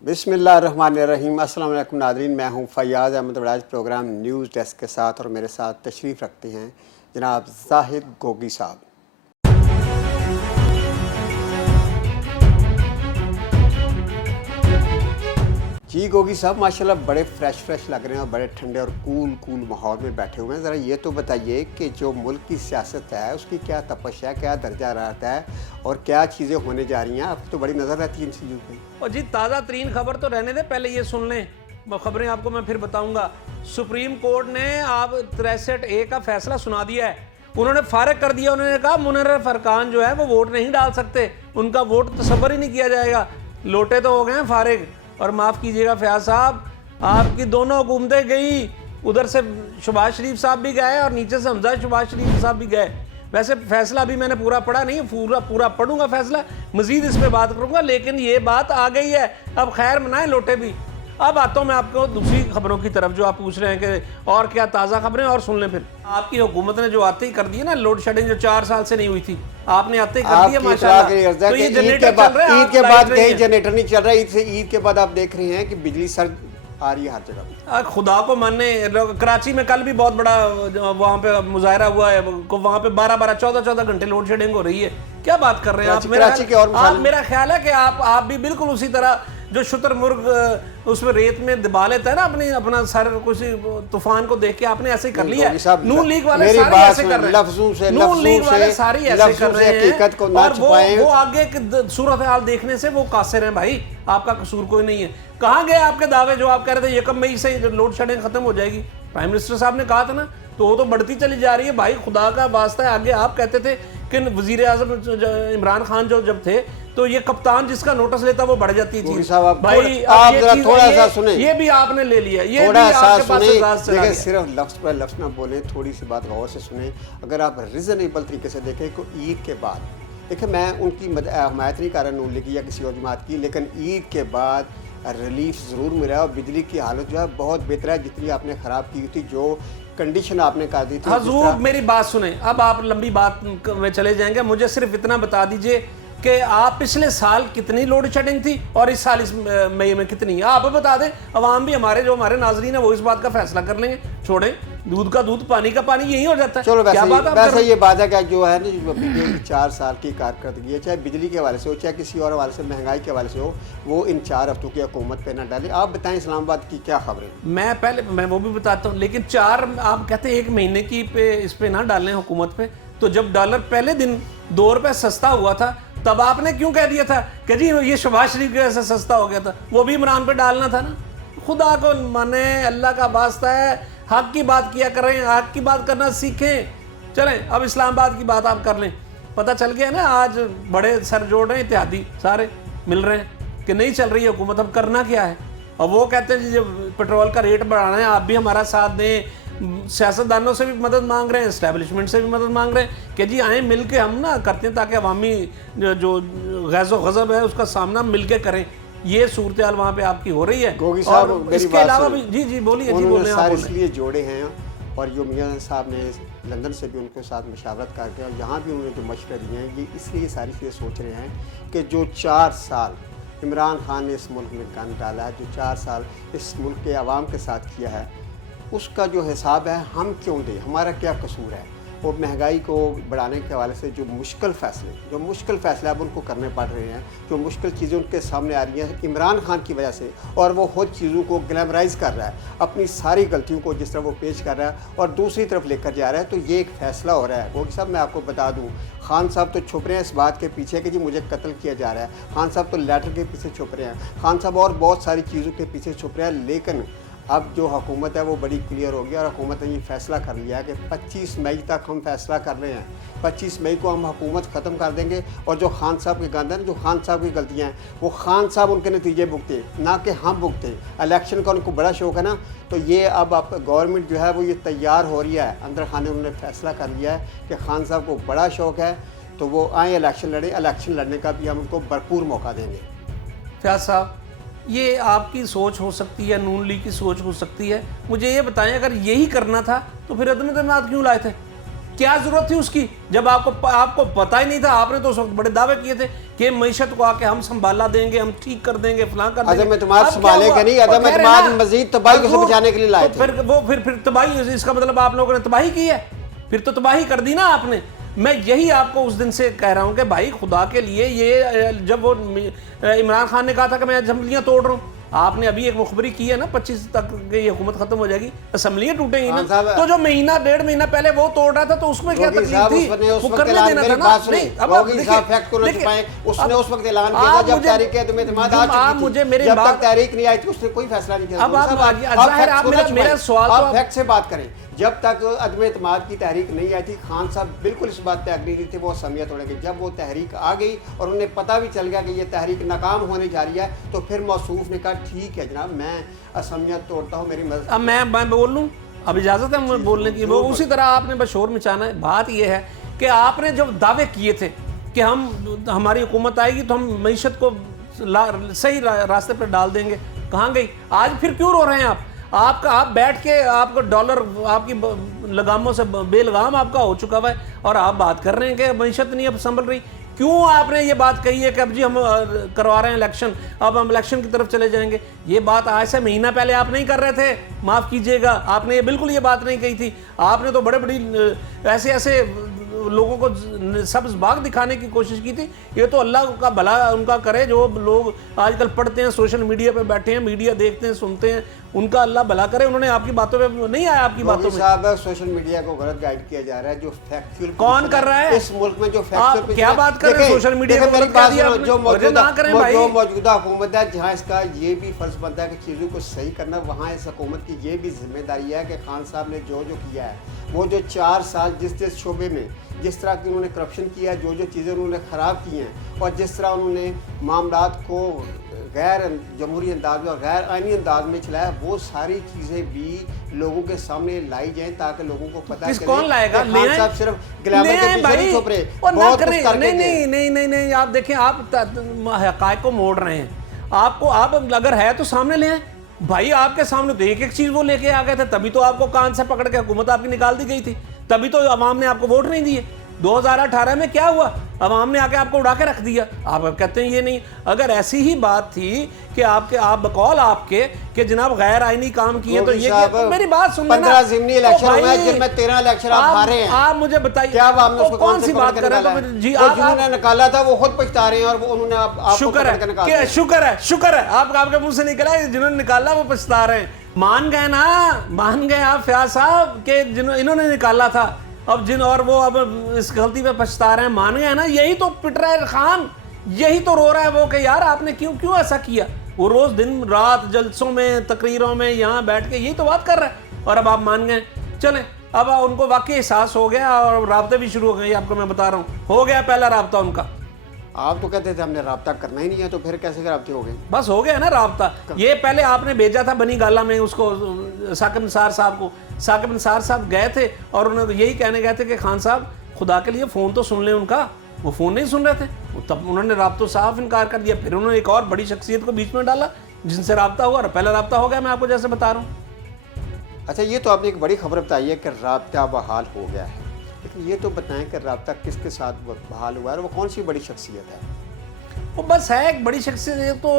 बिस्मिल्लाहिर्रहमानिर्रहीम। अस्सलाम वालेकुम नादरीन, मैं हूं फैयाज़ अहमद वड़ाज प्रोग्राम न्यूज़ डेस्क के साथ, और मेरे साथ तशरीफ़ रखते हैं जनाब ज़ाहिद गोगी साहब। जी गोगी साहब, माशाल्लाह बड़े फ्रेश लग रहे हैं और बड़े ठंडे और कूल माहौल में बैठे हुए हैं। ज़रा ये तो बताइए कि जो मुल्क की सियासत है उसकी क्या तपश है, क्या दर्जा रहता है और क्या चीज़ें होने जा रही हैं? आपकी तो बड़ी नज़र रहती है इन चीज़ों पर। और जी ताज़ा तरीन खबर तो रहने दे, पहले ये सुन लें, खबरें आपको मैं फिर बताऊंगा। सुप्रीम कोर्ट ने आप 63A का फैसला सुना दिया है। उन्होंने फारिग कर दिया। उन्होंने कहा मुनर्रफ अरकान जो है वो वोट नहीं डाल सकते, उनका वोट तसव्वुर ही नहीं किया जाएगा। लोटे तो हो गए हैं फारिग। और माफ़ कीजिएगा फयाज साहब, आपकी दोनों हुकूमतें गई, उधर से शहबाज शरीफ साहब भी गए और नीचे से हमजा शहबाज शरीफ साहब भी गए। वैसे फैसला भी मैंने पूरा पढ़ा नहीं, पूरा पढ़ूंगा फैसला, मजीद इस पे बात करूंगा, लेकिन ये बात आ गई है। अब खैर मनाएं लोटे भी। अब आता हूँ मैं आपको दूसरी खबरों की तरफ जो आप पूछ रहे हैं कि और क्या ताज़ा खबरें, और सुन लें फिर। आपकी हुकूमत ने जो आते ही कर दी ना लोड शेडिंग, जो 4 साल से नहीं हुई थी, आपने आते ही कर दिया माशाल्लाह। तो ये जनरेटर चल रहा है, ईद के बाद कहीं जनरेटर नहीं चल रहा है। ईद के बाद आप देख रहे हैं कि बिजली सर आ रही है हर जगह। खुदा को मानने, कराची में कल भी बहुत बड़ा वहाँ पे मुजाहरा हुआ है, वहाँ पे 12-12 14-14 घंटे लोड शेडिंग हो रही है। क्या बात कर रहे हैं आप? मेरा ख्याल है कि आप भी बिल्कुल उसी तरह जो शुतुरमुर्ग उसमें रेत में दबा लेता है ना अपना सर, कुछ तूफान को देख के आपने ऐसे कर लिया। नून लीग वाले सारे ऐसे कर रहे हैं, नून लीग वाले सारे ऐसे कर रहे हैं, और वो आगे की सूरत हाल देखने से वो कासिर हैं। भाई आपका कसूर कोई नहीं है। कहाँ गए आपके दावे जो आप कह रहे थे 1 मई से लोड शेडिंग खत्म हो जाएगी? प्राइम मिनिस्टर साहब ने कहा था ना, तो वो तो बढ़ती चली जा रही है। भाई खुदा का वास्ता है, आगे आप कहते थे कि वजीर आजम इमरान खान जो जब थे तो ये कप्तान जिसका नोटिस लेता वो बढ़ जाती थी। भाई आप थोड़ा सा सुने, ये भी आपने ले लिया, ये थोड़ा भी आपके पास देखिए, सिर्फ लफ्ज पर लफ्ज ना बोले, थोड़ी सी बात गौर से सुने। अगर आप रीजनेबल तरीके से देखें तो ईद के बाद, देखिए मैं उनकी हमायत नहीं कर रहा नून लीग या किसी और जमात की, लेकिन ईद के बाद रिलीफ ज़रूर मिला है और बिजली की हालत जो है बहुत बेहतर है। जितनी आपने ख़राब की थी, जो कंडीशन आपने कर दी थी। हजूर मेरी बात सुने, अब आप लंबी बात में चले जाएंगे। मुझे सिर्फ इतना बता दीजिए कि आप पिछले साल कितनी लोड शेडिंग थी और इस साल इस मई में कितनी है? आप बता दें, अवाम भी हमारे जो हमारे नाजरीन है वो इस बात का फैसला कर लेंगे। छोड़ें, दूध का दूध पानी का पानी, यही हो जाता है। चलो वैसे ये बात है कि जो है ना, जो बीजेपी 4 साल की कारकर्दगी है, चाहे बिजली के हवाले से हो, चाहे किसी और हवाले से, महंगाई के हवाले से हो, वो इन 4 हफ्तों की हुकूमत पे ना डाले। आप बताएं इस्लामाबाद की क्या खबरें? मैं वो भी बताता हूँ, लेकिन 4 आप कहते हैं 1 महीने की पे इस पे ना डालें हुकूमत पे। तो जब डॉलर पहले दिन 2 रुपये सस्ता हुआ था, तब आपने क्यों कह दिया था कि जी ये शहबाज शरीफ की वजह से सस्ता हो गया था? वो भी इमरान पे डालना था ना। खुदा को माने, अल्लाह का वास्ता है, हक की बात किया करें, हक की बात करना सीखें। चलें अब इस्लामाबाद की बात आप कर लें। पता चल गया ना, आज बड़े सर जोड़ रहे हैं, इत्तेहादी सारे मिल रहे हैं कि नहीं चल रही है हुकूमत, अब करना क्या है? और वो कहते हैं जी जब पेट्रोल का रेट बढ़ाना है आप भी हमारा साथ दें। सियासतदानों से भी मदद मांग रहे हैं, एस्टैब्लिशमेंट से भी मदद मांग रहे हैं कि जी आए मिल के हम ना करते हैं, ताकि अवामी जो गैज़ो गज़ब है उसका सामना मिल के करें। ये सूरत हाल वहाँ पे आपकी हो रही है। गोगी साहब, इसके अलावा भी जी बोलिए। इसलिए जोड़े हैं, और जो मियां साहब ने लंदन से भी उनके साथ मशावरत करके और यहाँ भी उन्होंने जो मशवरे दिए हैं, ये इसलिए सारी चीज़ें सोच रहे हैं कि जो 4 साल इमरान खान ने इस मुल्क में गंद डाला है, जो 4 साल इस मुल्क के अवाम के साथ किया है, उसका जो हिसाब है हम क्यों दें, हमारा क्या कसूर है। और महंगाई को बढ़ाने के हवाले से जो मुश्किल फ़ैसले अब उनको करने पड़ रहे हैं, जो मुश्किल चीज़ें उनके सामने आ रही हैं इमरान खान की वजह से, और वो खुद चीज़ों को ग्लैमराइज़ कर रहा है, अपनी सारी गलतियों को जिस तरह वो पेश कर रहा है और दूसरी तरफ लेकर जा रहा है, तो ये एक फ़ैसला हो रहा है। वो सब मैं आपको बता दूँ, खान साहब तो छुप रहे हैं इस बात के पीछे कि जी मुझे कत्ल किया जा रहा है। खान साहब तो लेटर के पीछे छुप रहे हैं, खान साहब और बहुत सारी चीज़ों के पीछे छुप रहे हैं। लेकिन अब जो हुकूमत है वो बड़ी क्लियर हो गई, और हुकूमत ने ये फैसला कर लिया है कि 25 मई तक हम फैसला कर रहे हैं, 25 मई को हम हुकूमत ख़त्म कर देंगे। और जो खान साहब के गंद हैं, जो खान साहब की गलतियाँ हैं, वो खान साहब उनके नतीजे भुगते, ना कि हम भुगते। इलेक्शन का उनको बड़ा शौक़ है ना, तो ये अब आप गवर्नमेंट जो है वो ये तैयार हो रही है। अंदर खाने उन्होंने फैसला कर लिया है कि खान साहब को बड़ा शौक़ है, तो वो आए इलेक्शन लड़ें, इलेक्शन लड़ने का भी हम उनको भरपूर मौका देंगे। फयाज साहब, ये आपकी सोच हो सकती है, नून लीग की सोच हो सकती है। मुझे ये बताएं, अगर यही करना था तो फिर अदम तमाद क्यों लाए थे? کیا ضرورت تھی اس کی جب آپ کو پتہ ہی نہیں تھا. آپ نے تو اس وقت بڑے دعوے کیے تھے کہ معیشت کو آ کے ہم سنبھالا دیں گے, ہم ٹھیک کر دیں گے, فلاں کر دیں گے. عدم اعتماد سنبھالے گا نہیں, عدم اعتماد مزید تباہی سے بچانے کے لیے لائے تھے. پھر تباہی, اس کا مطلب آپ لوگوں نے تباہی کی ہے, پھر تو تباہی کر دی نا آپ نے. میں یہی آپ کو اس دن سے کہہ رہا ہوں کہ بھائی خدا کے لیے, یہ جب وہ عمران خان نے کہا تھا کہ میں اسمبلیاں توڑ رہا ہوں, آپ نے ابھی ایک مخبری کی ہے نا 25 تک یہ حکومت ختم ہو جائے گی, اسمبلیاں ٹوٹیں گی نا, تو جو مہینہ ڈیڑھ مہینہ پہلے وہ توڑ رہا تھا تو اس میں کیا تکلیف تھی, وہ کرنے دینا تھا نا. نہیں اب اس نے اس وقت اعلان کیا تھا جب تحریک عدم اعتماد آ چکی تھی, جب تک تحریک نہیں آئی تھی اس نے کوئی فیصلہ نہیں کیا. اب میرا سوال آپ فیکٹ سے بات کریں, جب تک عدم اعتماد کی تحریک نہیں آئی تھی خان صاحب بالکل اس بات پہ اگری نہیں تھے وہ اسمبلیاں توڑیں گے. جب وہ تحریک آ گئی اور انہیں پتہ بھی چل گیا کہ یہ تحریک ناکام ہونے جا رہی ہے تو پھر موصوف نے کہا ٹھیک ہے جناب میں اسمبلیاں توڑتا ہوں, میری مدد. اب میں بول لوں, اب اجازت ہے مجھے بولنے کی. وہ اسی طرح آپ نے بس شور مچانا ہے. بات یہ ہے کہ آپ نے جو دعوے کیے تھے کہ ہماری حکومت آئے گی تو ہم معیشت کو صحیح راستے پر ڈال دیں گے, کہاں گئی؟ آج پھر کیوں رو رہے ہیں آپ بیٹھ کے آپ کا ڈالر آپ کی لگاموں سے بے لگام آپ کا ہو چکا ہوا ہے اور آپ بات کر رہے ہیں کہ معیشت نہیں اب سنبھل رہی. کیوں آپ نے یہ بات کہی ہے کہ اب جی ہم کروا رہے ہیں الیکشن, اب ہم الیکشن کی طرف چلے جائیں گے؟ یہ بات آج سے مہینہ پہلے آپ نہیں کر رہے تھے, معاف کیجئے گا, آپ نے بالکل یہ بات نہیں کہی تھی. آپ نے تو بڑی ایسے لوگوں کو سبز باغ دکھانے کی کوشش کی تھی. یہ تو اللہ کا بھلا ان کا کرے, جو لوگ آج کل پڑھتے ہیں, سوشل میڈیا پہ بیٹھے ہیں, میڈیا دیکھتے ہیں, سنتے ہیں, ان کا اللہ بھلا کرے. انہوں نے آپ کی باتوں پہ نہیں آیا, آپ کی باتوں میں. صاحب سوشل میڈیا کو غلط گائیڈ کیا جا رہا ہے. جو فیکچوئل کون کر رہا ہے اس ملک میں, جو آپ کیا بات کر رہے ہیں سوشل میڈیا کو غلط کیا دیا آپ نے؟ جو موجودہ حکومت ہے جہاں اس کا یہ بھی فرض بنتا ہے کہ چیزوں کو صحیح کرنا, وہاں اس حکومت کی یہ بھی ذمہ داری ہے کہ خان صاحب نے جو کیا ہے, وہ جو 4 سال جس شعبے میں جس طرح کی انہوں نے کرپشن کیا, جو چیزیں انہوں نے خراب کی ہیں, اور جس طرح انہوں نے معاملات کو غیر جمہوری انداز میں اور غیر آئینی انداز میں چلایا, وہ ساری چیزیں بھی لوگوں کے سامنے لائی جائیں تاکہ لوگوں کو پتہ چلے. کون لائے گا؟ خان صاحب صرف گلیمر کے پیچھے نہیں چھپ رہے, بہت کچھ کر کے گئے. نہیں, آپ دیکھیں, آپ حقائق کو موڑ رہے ہیں. آپ اگر ہے تو سامنے لے آئیں بھائی. آپ کے سامنے تو ایک چیز وہ لے کے آ گئے تھے, تبھی تو آپ کو کان سے پکڑ کے حکومت آپ کی نکال دی گئی تھی, تبھی تو عوام نے آپ کو ووٹ نہیں دیے. 2018 میں کیا ہوا؟ عوام نے آ کے آپ کو اڑا کے رکھ دیا. آپ کہتے ہیں یہ نہیں. اگر ایسی ہی بات تھی کہ آپ بقول آپ کے کہ جناب غیر آئینی کام کیے تو یہ کیا, میری بات سن لینا. 15 ضمنی الیکشن ہوئے جن میں 13 الیکشن آپ ہارے ہیں. آپ مجھے بتائیے کیا عوام نے اس کو کون سی بات کر رہے ہیں؟ جی جنہوں نے نکالا تھا وہ خود پچھتا رہے ہیں, اور وہ انہوں نے آپ کو پکڑ کے نکالا. شکر ہے آپ کے منہ سے نکلا ہے جنہوں نے نکالا وہ پچھتا رہے ہیں. مان گئے آپ فیاض صاحب کہ انہوں نے نکالا تھا, اب وہ اب اس غلطی پہ پچھتا رہے ہیں. مان گئے نا. یہی تو پٹ رہا ہے خان, یہی تو رو رہا ہے وہ کہ یار آپ نے کیوں ایسا کیا. وہ روز دن رات جلسوں میں, تقریروں میں یہاں بیٹھ کے یہی تو بات کر رہا ہے, اور اب آپ مان گئے. چلیں, اب ان کو واقعی احساس ہو گیا اور رابطے بھی شروع ہو گئے. آپ کو میں بتا رہا ہوں, ہو گیا پہلا رابطہ ان کا. آپ تو کہتے تھے ہم نے رابطہ کرنا ہی نہیں ہے, تو پھر کیسے رابطے ہو گئے؟ بس ہو گیا نا رابطہ. یہ پہلے آپ نے بھیجا تھا بنی گالا میں اس کو, ثاقب نثار صاحب کو. ثاقب نثار صاحب گئے تھے اور انہوں نے یہی کہنے گئے تھے کہ خان صاحب خدا کے لیے فون تو سن لیں ان کا. وہ فون نہیں سن رہے تھے, تب انہوں نے رابطوں صاف انکار کر دیا. پھر انہوں نے ایک اور بڑی شخصیت کو بیچ میں ڈالا جن سے رابطہ ہوا, اور پہلا رابطہ ہو گیا, میں آپ کو جیسے بتا رہا ہوں. اچھا, یہ تو آپ نے ایک بڑی خبر بتائی ہے کہ رابطہ بحال ہو گیا ہے, لیکن یہ تو بتائیں کہ رابطہ کس کے ساتھ بحال ہوا ہے, اور وہ کون سی بڑی شخصیت ہے؟ وہ بس ہے ایک بڑی شخصیت. تو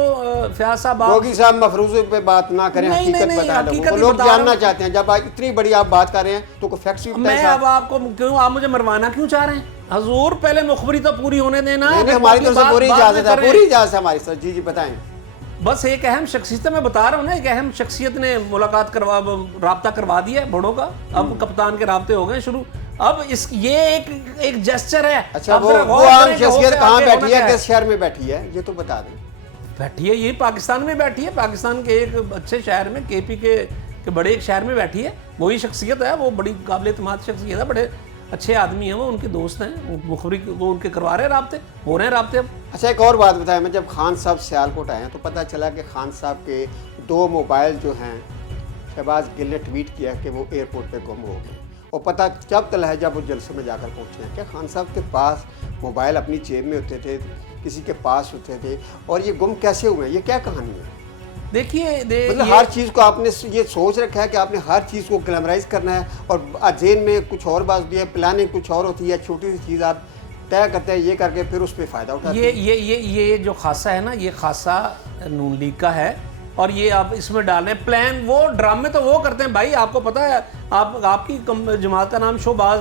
فیاض صاحب گوگی صاحب مفروضے پہ بات نہ کریں, حقیقت بتائیں لوگوں کو. لوگ جاننا چاہتے ہیں, جب اتنی بڑی آپ بات کر رہے ہیں تو کوئی فیکٹس بھی بتائیں. میں اب آپ کو کیوں, آپ مجھے مروانا کیوں چاہ رہے ہیں حضور؟ پہلے مخبری تو پوری ہونے دینا. ہماری طرف سے پوری اجازت ہے, پوری اجازت ہے ہماری طرف. جی بتائیں. بس ایک اہم شخصیت میں بتا رہا ہوں نا, ایک اہم شخصیت نے رابطہ کروا دیا ہے بڑوں کا. اب کپتان کے رابطے ہو گئے شروع. اب یہ ایک جسچر ہے. اچھا, وہ عام شخصیت کہاں بیٹھی ہے, کس شہر میں بیٹھی ہے, یہ تو بتا دیں. بیٹھی ہے یہی پاکستان میں بیٹھی ہے, پاکستان کے ایک اچھے شہر میں, کے پی کے بڑے ایک شہر میں بیٹھی ہے. وہی شخصیت ہے, وہ بڑی قابل اعتماد شخصیت ہے, بڑے اچھے آدمی ہیں, وہ ان کے دوست ہیں, وہ مخبری وہ ان کے کروا رہے ہیں رابطے, ہو رہے ہیں رابطے اب. اچھا, ایک اور بات بتائیں. میں جب خان صاحب سیالکوٹ آئے ہیں تو پتہ چلا کہ خان صاحب کے 2 موبائل جو ہیں شہباز گل نے ٹویٹ کیا کہ وہ ایئرپورٹ پہ گم ہو گئے, اور پتہ جب تلا ہے جب وہ جلسے میں جا کر پہنچے ہیں کہ خان صاحب کے پاس موبائل اپنی جیب میں ہوتے تھے, کسی کے پاس ہوتے تھے, اور یہ گم کیسے ہوئے ہیں, یہ کیا کہانی ہے؟ देखिए मतलब हर चीज़ को आपने ये सोच रखा है कि आपने हर चीज़ को ग्लैमराइज करना है और जेल में कुछ और बात भी है, प्लानिंग कुछ और होती है, छोटी सी चीज़ आप तय करते हैं ये करके फिर उस पर फ़ायदा उठाते हैं। ये जो खासा है ना, ये खासा नून लीग का है और ये आप इसमें डाल रहे हैं प्लान। वो ड्रामे तो वो करते हैं भाई, आपको पता है, आपकी जमात का नाम शोबाज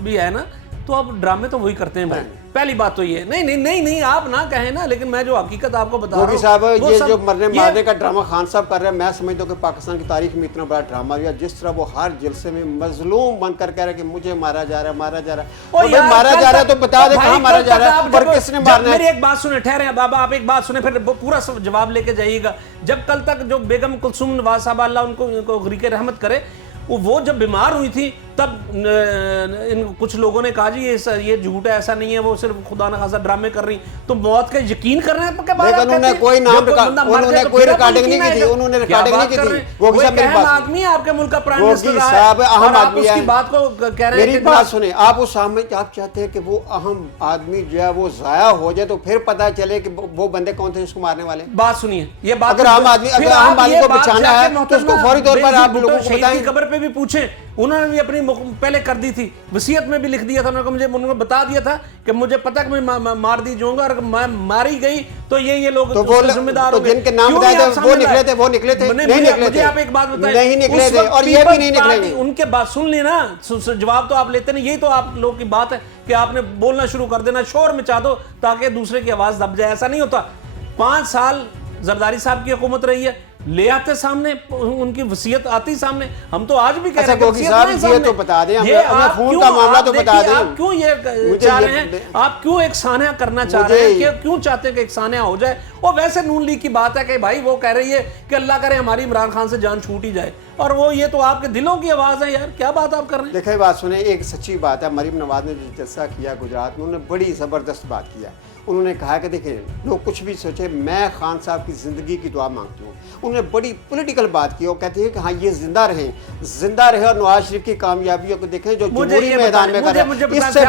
भी है ना, तो आप ड्रामे तो वही करते हैं भाई। पहली बात तो ये नहीं आप ना कहें ना, लेकिन मैं जो हकीकत आपको बता रहा हूं साहब, ये जो मरने मारने का ड्रामा खान साहब कर रहे हैं, मैं समझता हूँ कि पाकिस्तान की तारीख में इतना बड़ा ड्रामा हुआ। जिस तरह वो हर जलसे में मजलूम बनकर कह रहे हैं कि मुझे मारा जा रहा है, मारा जा रहा है, तो मारा जा रहा है तो बता दे कहाँ मारा जा रहा है और किसने मारना है। मेरी एक बात सुने, ठहरे बाबा, आप एक बात सुने फिर पूरा जवाब लेके जाइएगा। जब कल तक जो बेगम कुलसुम नवाज साहब, अल्लाह उनको गरीके रहमत करे, वो जब बीमार हुई थी तब कुछ लोगों ने कहा जी ये झूठ है, ऐसा नहीं है, वो सिर्फ खुदा न खासा ड्रामे कर रही। तो मौत का यकीन कर रहे हैं के बाद उन्होंने कोई नाम उन्होंने कोई रिकॉर्डिंग नहीं की थी, उन्होंने रिकॉर्डिंग नहीं की थी। वो भी अहम आदमी है, आपके मुल्क का प्राइम मिनिस्टर साहब, अहम आदमी है। उसकी बात को कह रहे हैं। मेरी बात सुने, आप उस सामने आप चाहते हैं कि वो अहम आदमी जो है वो जाया हो जाए तो फिर पता चले कि वो बंदे कौन थे उसको मारने वाले। बात सुनिए, ये बात अगर आम आदमी को बचाना है तो उसको फौरी तौर पर आप लोगों को बताएं। खबर पे भी पूछे, उन्होंने भी अपनी पहले कर दी थी, वसीयत में भी लिख दिया था, उन्होंने बता दिया था कि मुझे पता कि मैं मार दी जाऊंगा, और मैं मारी गई तो ये लोग जिम्मेदार होंगे। जिनके नाम बताए थे वो निकले थे नहीं निकले थे। आप एक बात बताएं, नहीं निकले थे और ये भी नहीं निकलेंगे। उनके बात सुन ली ना, जवाब तो आप लेते नहीं। यही तो आप लोगों की बात है कि आपने बोलना शुरू कर देना, शोर मचा दो ताकि दूसरे की आवाज दब जाए। ऐसा नहीं होता। 5 साल जरदारी साहब की हुकूमत रही है, ले आते सामने, उनकी वसीयत आती सामने। हम तो आज भी कह रहे हैं ये तो बता दें, हमें खून का मामला तो बता दें। आप क्यों ये चाह रहे हैं, आप क्यों एक सान्या करना चाह रहे हैं, क्यों चाहते हैं कि एक सान्या हो जाए? और वैसे नून लीग की बात है कि भाई वो कह रही है कि अल्लाह करे हमारी इमरान खान से जान छूट ही जाए, और वो ये तो आपके दिलों की आवाज है। यार क्या बात आप कर रहे हैं? देखिए बात सुने, एक सच्ची बात है, मरीम नवाज ने जो जलसा किया गुजरात में, उन्होंने बड़ी ज़बरदस्त बात किया। उन्होंने कहा कि देखें, लोग कुछ भी सोचे, मैं खान साहब की ज़िंदगी की दुआ मांगती हूँ। उन्होंने बड़ी पॉलिटिकल बात की और कहती है कि हाँ ये जिंदा रहे और नवाज शरीफ की कामयाबियों को देखें जो जमहूरी मैदान में कर रहे हैं। इससे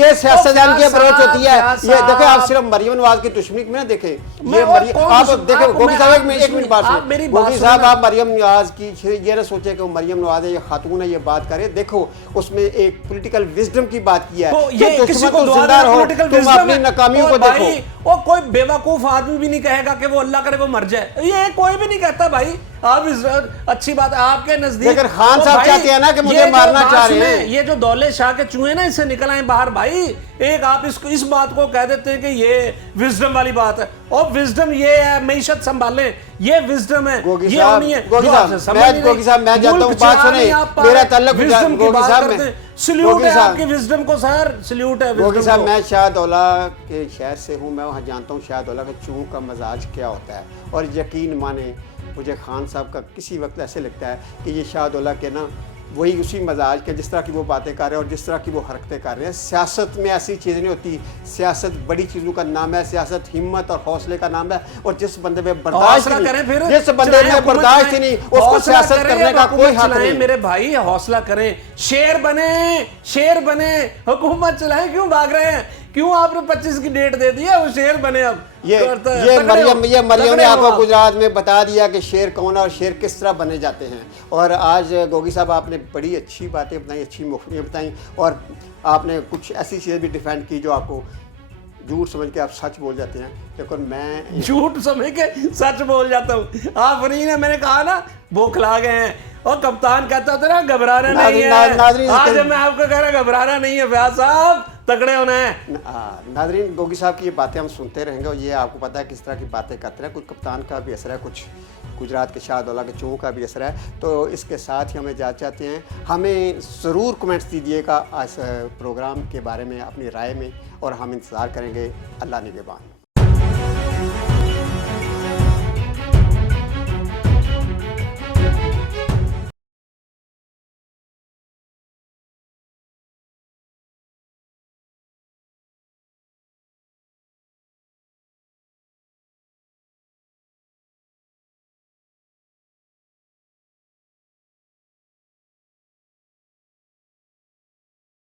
ये सियासतदान की अप्रोच होती है। ये देखें, आप सिर्फ मरियम नवाज की दुश्मनी में ना देखें, ये आप देखो गोगी साहब, एक मिनट बात सुनिए। गोगी साहब, आप मरियम नवाज की ये ना सोचे कि वो मरियम नवाज है, ये खातून है, ये बात करे। देखो उसमें एक पॉलिटिकल विजडम की बात की है कि दुश्मन को जिंदा रहो, तुम अपनी नाकामियों को देखो। वो कोई बेवकूफ आदमी भी नहीं कहेगा कि वो अल्लाह करे वो मर जाए, ये कोई भी नहीं कहता भाई। आप अच्छी बात है आपके नजदीक, लेकिन खान साहब चाहते हैं ना कि मुझे मारना चाह रहे हैं। ये जो दौले शाह के चूहे ना, इससे निकल आए बाहर भाई। एक आप इस बात को कह देते हैं कि ये विजडम वाली बात है, और विजडम ये है मईशत संभालें, ये विजडम है, गोगी ये नहीं है। गोगी साहब मैं जाता हूं, बात सुने, मेरा ताल्लुक गोगी साहब में, सल्यूट है आपकी विजडम को सर, सल्यूट है गोगी साहब। मैं शाहदौला के शहर से हूं, मैं वहां जानता हूं शाहदौला के चूहों का मजाज क्या होता है। और यकीन माने मुझे खान साहब का किसी वक्त ऐसे लगता है कि ये शाहदौला के ना वही उसी मजाज के, जिस तरह की वो बातें कर रहे हैं और जिस तरह की वो हरकतें कर रहे हैं। सियासत में ऐसी चीज़ नहीं होती, सियासत बड़ी चीज़ों का नाम है, सियासत हिम्मत और हौसले का नाम है। और जिस बंदे में बर्दाश्त नहीं, जिस बंदे में बर्दाश्त नहीं, उसको सियासत करने का कोई हक नहीं। मेरे भाई हौसला करें, शेर बने, हुकूमत चलाएं। क्यों भाग रहे हैं? क्यों आपने 25 की डेट दे दी है? वो शेर बने। अब ये मरियम ने आपको गुजरात में बता दिया कि शेर कौन है और शेर किस तरह बने जाते हैं। और आज गोगी साहब आपने बड़ी अच्छी बातें बताई, अच्छी मुखबियाँ बताई, और आपने कुछ ऐसी चीज़ें भी डिफेंड की जो आपको झूठ समझ के आप सच बोल जाते हैं। लेकिन मैं झूठ समझ के सच बोल जाता हूँ। आप नहीं ने, मैंने कहा ना बौखला गए हैं। और कप्तान कहता था ना घबराना नहीं है, आज मैं आपको कह रहा घबराना नहीं है, फयाज साहब तगड़े होना है। नाजरीन, गोगी साहब की ये बातें हम सुनते रहेंगे और ये आपको पता है किस तरह की बातें करते हैं। कुछ कप्तान का भी असर है, कुछ गुजरात के शाहदौला के चूहों का भी असर है। तो इसके साथ ही हमें इजाज़त चाहते हैं। हमें ज़रूर कमेंट्स दीजिएगा इस प्रोग्राम के बारे में अपनी राय में, और हम इंतज़ार करेंगे। अल्लाह निगहबान।